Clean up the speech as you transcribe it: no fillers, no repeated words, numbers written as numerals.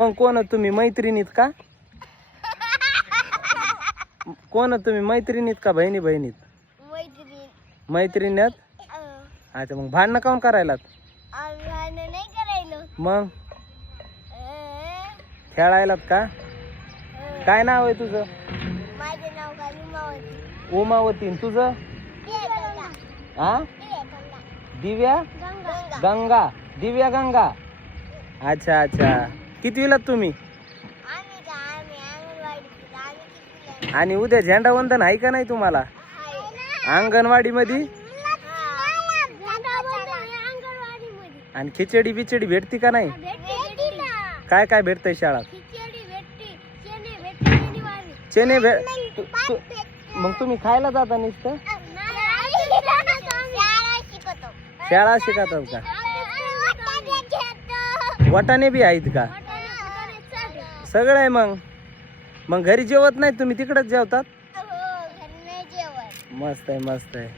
मग कोण तुम्ही मैत्रिणीत का? कोण तुम्ही मैत्रिणीत का बहिणी बहिणीत? मैत्रिणीत. अच्छा मग भांडणं काऊन करायलात? मग खेळायलात का? काय नाव आहे तुझं? माझे नाव उमावती. उमावती. आणि तुझं? हा दिव्या गंगा. दिव्या गंगा. अच्छा अच्छा. कितवीला तुम्ही? आणि उद्या झेंडा वंदन आहे का नाही तुम्हाला? अंगणवाडी मध्ये. आणि खिचडी बिचडी भेटती का नाही? काय काय भेटतंय शाळात? चणे मग तुम्ही खायला जाता नुसतं? शाळा शिकतात का? वाटाणे बी आहेत का? सगळं आहे. मग घरी जेवत नाही तुम्ही, तिकडच जेवतात? मस्त आहे मस्त आहे.